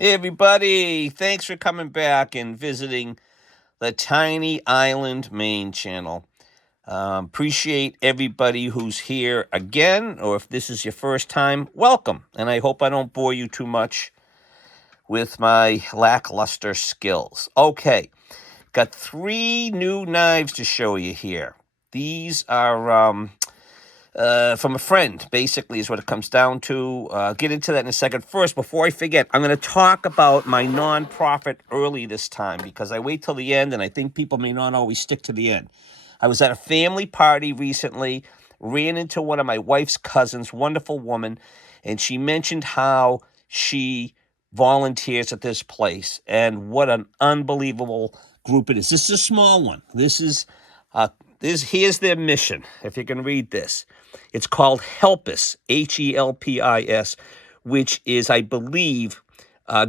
Hey, everybody. Thanks for coming back and visiting the Tiny Island Main channel. Appreciate everybody who's here again, or if this is your first time, welcome. And I hope I don't bore you too much with my lackluster skills. Okay, got 3 new knives to show you here. These are from a friend, basically, is what it comes down to. Get into that in a second. First, before I forget, I'm going to talk about my nonprofit early this time because I wait till the end, and I think people may not always stick to the end. I was at a family party recently, ran into one of my wife's cousins, wonderful woman, and she mentioned how she volunteers at this place, and what an unbelievable group it is. This is a small one. Here's their mission, if you can read this. It's called Helpus, Helpis, which is, I believe,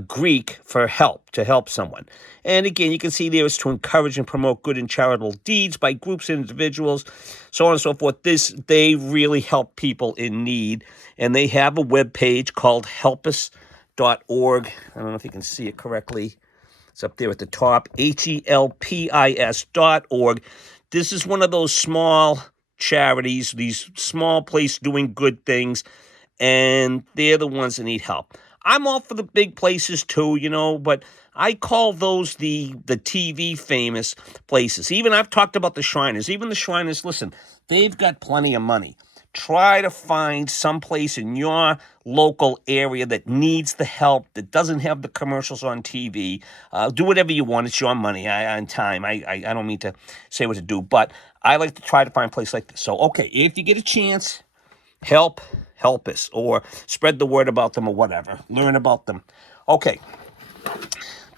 Greek for help, to help someone. And again, you can see there is to encourage and promote good and charitable deeds by groups and individuals, so on and so forth. They really help people in need, and they have a webpage called helpus.org. I don't know if you can see it correctly. It's up there at the top, helpis.org. This is one of those small charities, these small places doing good things, and they're the ones that need help. I'm all for the big places too, but I call those the TV famous places. Even I've talked about the Shriners. Even the Shriners, listen, they've got plenty of money. Try to find some place in your local area that needs the help, that doesn't have the commercials on TV. Do whatever you want. It's your money and time. I don't mean to say what to do, but I like to try to find a place like this. So, okay, if you get a chance, help us, or spread the word about them or whatever. Learn about them. Okay,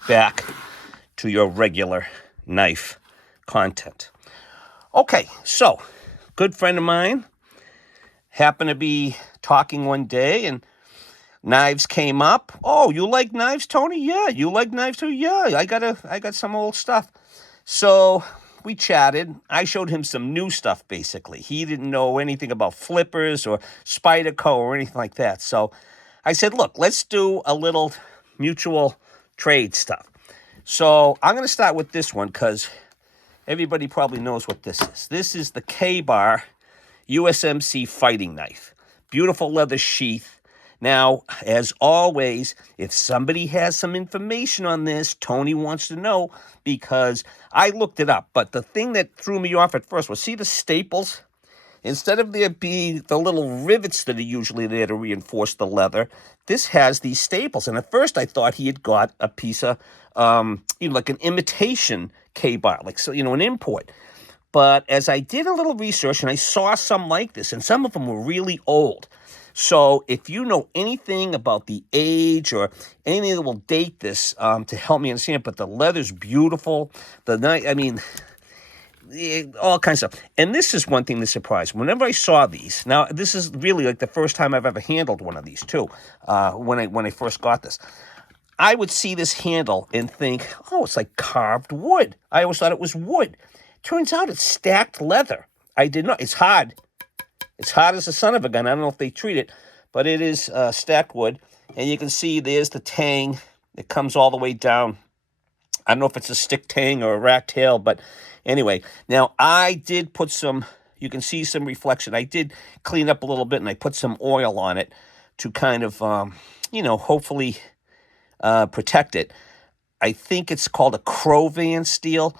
back to your regular knife content. Okay, so, good friend of mine happened to be talking one day, and knives came up. Oh, you like knives, Tony? Yeah. You like knives too? Yeah. I got some old stuff. So we chatted. I showed him some new stuff, basically. He didn't know anything about flippers or Spyderco or anything like that. So I said, look, let's do a little mutual trade stuff. So I'm going to start with this one because everybody probably knows what this is. This is the KBAR USMC fighting knife. Beautiful leather sheath. Now, as always, if somebody has some information on this, Tony wants to know, because I looked it up. But the thing that threw me off at first was, see the staples? Instead of there being the little rivets that are usually there to reinforce the leather, this has these staples. And at first I thought he had got a piece of, like an imitation KBAR, like, so, an import. But as I did a little research, and I saw some like this, and some of them were really old. So if you know anything about the age or anything that will date this, to help me understand, but the leather's beautiful. All kinds of stuff. And this is one thing that surprised me. Whenever I saw these, now this is really like the first time I've ever handled one of these too, when I first got this. I would see this handle and think, oh, it's like carved wood. I always thought it was wood. Turns out it's stacked leather. I did not. It's hard. It's hard as the son of a gun. I don't know if they treat it, but it is stacked wood. And you can see there's the tang. It comes all the way down. I don't know if it's a stick tang or a rat tail, but anyway. Now, I did put some, you can see some reflection. I did clean up a little bit, and I put some oil on it to kind of, hopefully protect it. I think it's called a Crovan steel.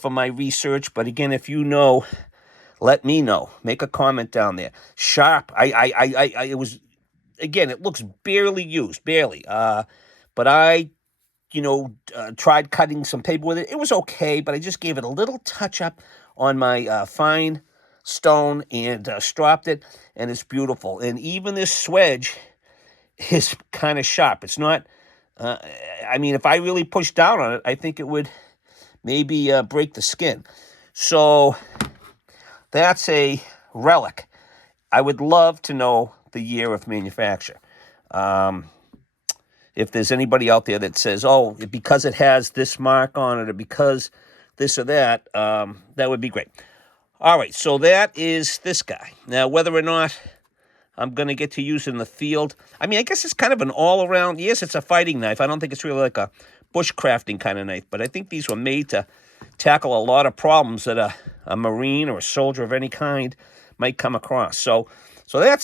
For my research, but again, if you know, let me know. Make a comment down there. Sharp. It was, again, it looks barely used, barely. But I, tried cutting some paper with it. It was okay, but I just gave it a little touch up on my fine stone and stropped it, and it's beautiful. And even this swedge is kind of sharp. It's not. If I really pushed down on it, I think it would maybe break the skin. So that's a relic. I would love to know the year of manufacture. If there's anybody out there that says, oh, because it has this mark on it, or because this or that, that would be great. All right, so that is this guy. Now, whether or not I'm going to get to use in the field. I mean, I guess it's kind of an all-around, yes, it's a fighting knife. I don't think it's really like a bushcrafting kind of knife, but I think these were made to tackle a lot of problems that a Marine or a soldier of any kind might come across. So I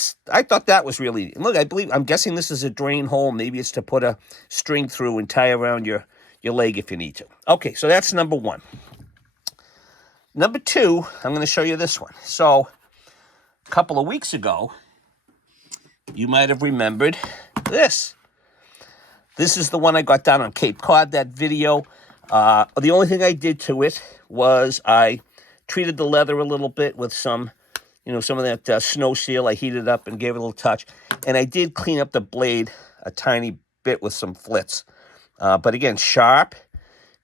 thought that was really, look, I'm guessing this is a drain hole. Maybe it's to put a string through and tie around your leg if you need to. Okay, so that's number one. Number two, I'm going to show you this one. So a couple of weeks ago, you might have remembered this. This is the one I got down on Cape Cod, that video. The only thing I did to it was I treated the leather a little bit with some of that snow seal. I heated it up and gave it a little touch. And I did clean up the blade a tiny bit with some flitz. But again, sharp,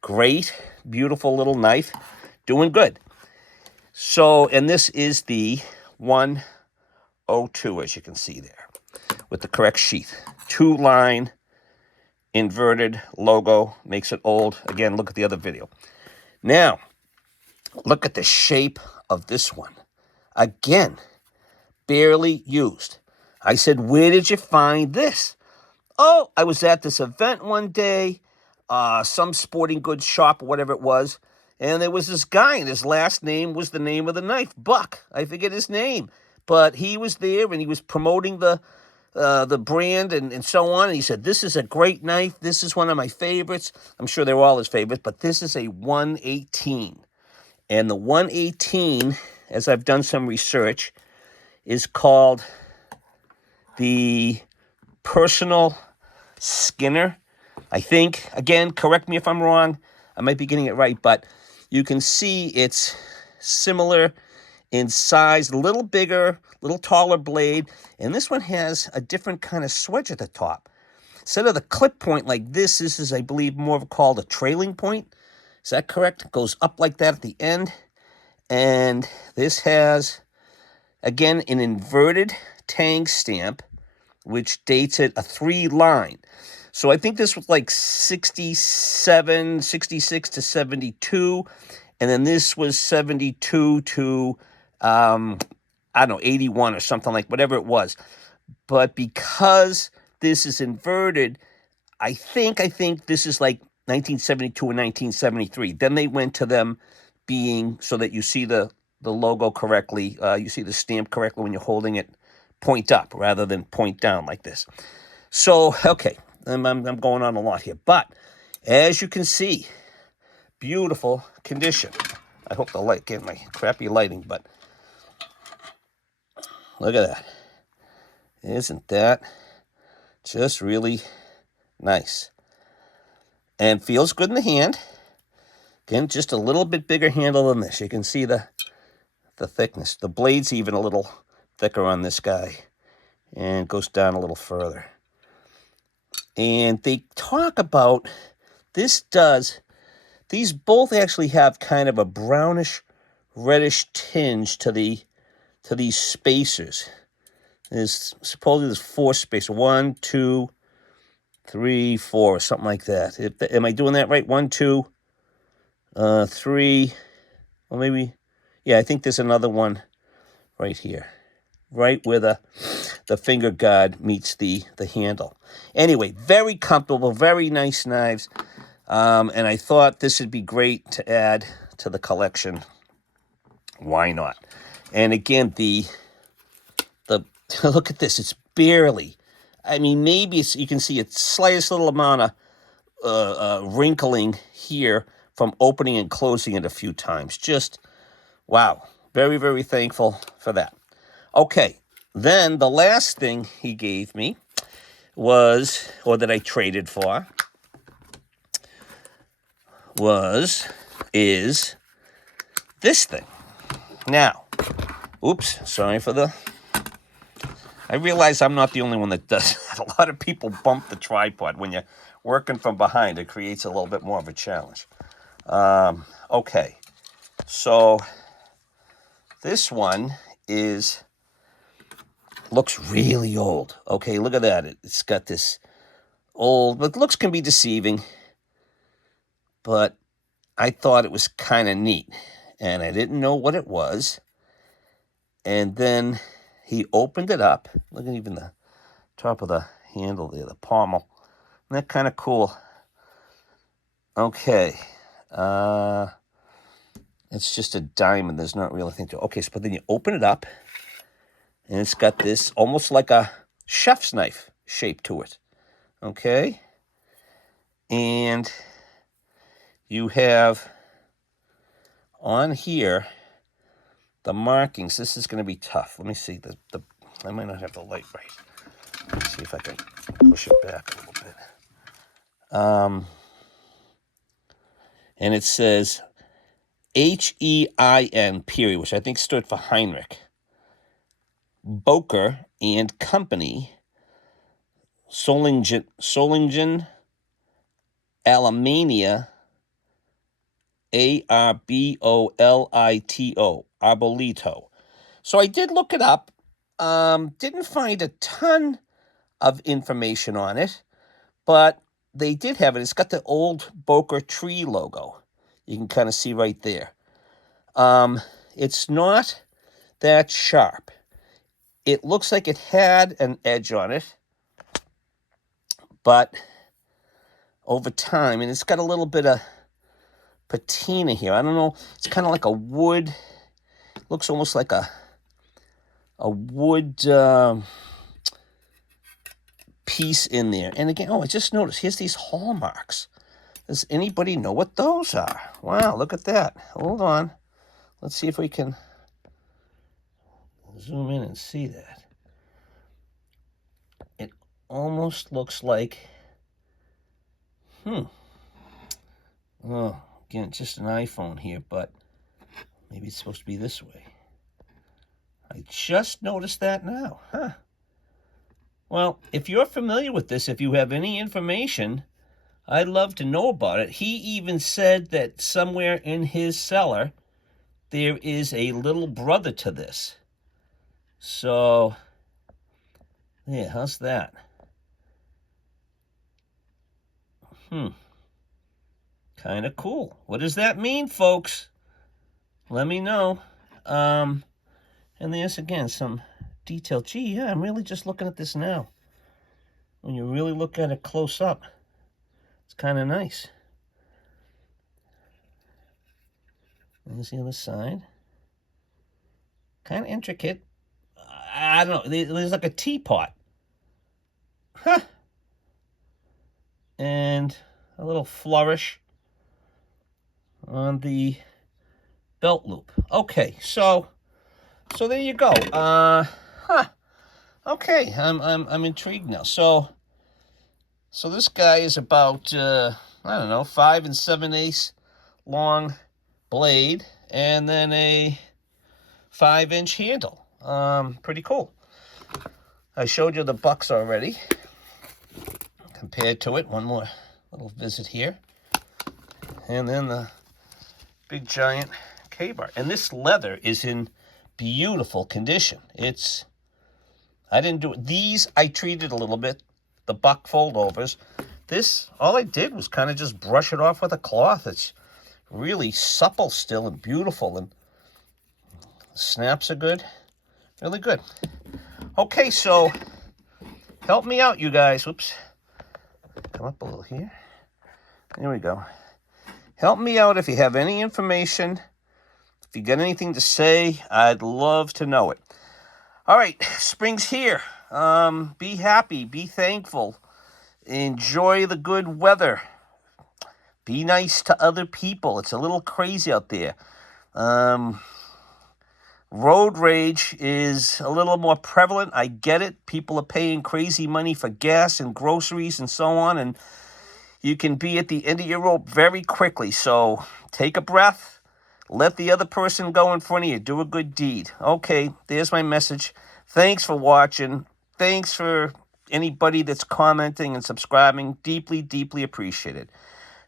great, beautiful little knife, doing good. So, and this is the 102, as you can see there, with the correct sheath. 2-line inverted logo, makes it old. Again, look at the other video. Now, look at the shape of this one. Again, barely used. I said, where did you find this? Oh, I was at this event one day, some sporting goods shop or whatever it was, and there was this guy, and his last name was the name of the knife, Buck. I forget his name, but he was there, and he was promoting the brand and so on, and he said, this is a great knife. This is one of my favorites. I'm sure they're all his favorites, but this is a 118. And the 118, as I've done some research, is called the Personal Skinner. I think, again, correct me if I'm wrong. I might be getting it right, but you can see it's similar in size, a little bigger, a little taller blade, and this one has a different kind of swedge at the top. Instead of the clip point like this is, I believe, more called a trailing point. Is that correct? It goes up like that at the end. And this has, again, an inverted tang stamp, which dates it a 3-line. So I think this was like 67, 66 to 72. And then this was 72 to, 81 or something like whatever it was. But because this is inverted, I think this is like 1972 and 1973. Then they went to them being so that you see the logo correctly. You see the stamp correctly when you're holding it point up rather than point down like this. So, okay, I'm going on a lot here. But as you can see, beautiful condition. I hope the light, get my crappy lighting, but look at that. Isn't that just really nice? And feels good in the hand. Again, just a little bit bigger handle than this. You can see the thickness. The blade's even a little thicker on this guy. And goes down a little further. And they talk about, these both actually have kind of a brownish, reddish tinge to these spacers. Supposedly there's 4 spacers. 1, 2, 3, 4, or something like that. Am I doing that right? 1, 2, 3, well, maybe, yeah, I think there's another one right here, right where the finger guard meets the handle. Anyway, very comfortable, very nice knives, and I thought this would be great to add to the collection. Why not? And again, the look at this, it's barely, I mean, maybe you can see a slightest little amount of wrinkling here from opening and closing it a few times. Just, wow. Very, very thankful for that. Okay, then the last thing he gave me was, or that I traded for, is this thing. Now, oops, sorry for I realize I'm not the only one that does that. A lot of people bump the tripod. When you're working from behind, it creates a little bit more of a challenge. Okay, so this one looks really old. Okay, look at that. It's got this old, but looks can be deceiving. But I thought it was kind of neat, and I didn't know what it was. And then he opened it up. Look at even the top of the handle there, the pommel. Isn't that kind of cool? Okay. It's just a diamond. There's not really anything to it. Okay, so but then you open it up, and it's got this almost like a chef's knife shape to it. Okay? And you have on here the markings. This is going to be tough. Let me see. I might not have the light right. Let's see if I can push it back a little bit. And it says HEIN, period, which I think stood for Heinrich, Boker and Company, Solingen, Alemania, Arbolito. So I did look it up. Didn't find a ton of information on it, but they did have it. It's got the old Boker tree logo. You can kind of see right there. It's not that sharp. It looks like it had an edge on it, but over time, and it's got a little bit of patina here. I don't know. It's kind of like a wood. Looks almost like a wood piece in there. And again, I just noticed, here's these hallmarks. Does anybody know what those are? Wow, look at that. Hold on. Let's see if we can zoom in and see that. It almost looks like, oh, again, just an iPhone here, but maybe it's supposed to be this way. I just noticed that now, Well, if you're familiar with this, if you have any information, I'd love to know about it. He even said that somewhere in his cellar, there is a little brother to this. So, yeah, how's that? Kind of cool. What does that mean, folks? Let me know. And there's, again, some detail. Gee, yeah, I'm really just looking at this now. When you really look at it close up, it's kind of nice. There's the other side. Kind of intricate. I don't know. There's like a teapot. And a little flourish on the belt loop. Okay, so there you go. Okay, I'm intrigued now. So this guy is about I don't know, 5 7/8 long blade, and then a 5-inch handle. Pretty cool. I showed you the bucks already. Compared to it, one more little visit here, and then the big giant KBAR. And this leather is in beautiful condition. I didn't do it. These I treated a little bit, the buck foldovers. This, all I did was kind of just brush it off with a cloth. It's really supple still and beautiful, and the snaps are good, really good. Okay, so help me out, you guys. Whoops. Come up a little here. There we go. Help me out if you have any information. If you got anything to say, I'd love to know it. All right, spring's here. Be happy, be thankful. Enjoy the good weather. Be nice to other people. It's a little crazy out there. Road rage is a little more prevalent. I get it. People are paying crazy money for gas and groceries and so on, and you can be at the end of your rope very quickly. So take a breath. Let the other person go in front of you. Do a good deed. Okay, there's my message. Thanks for watching. Thanks for anybody that's commenting and subscribing. Deeply, deeply appreciated.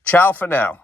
Ciao for now.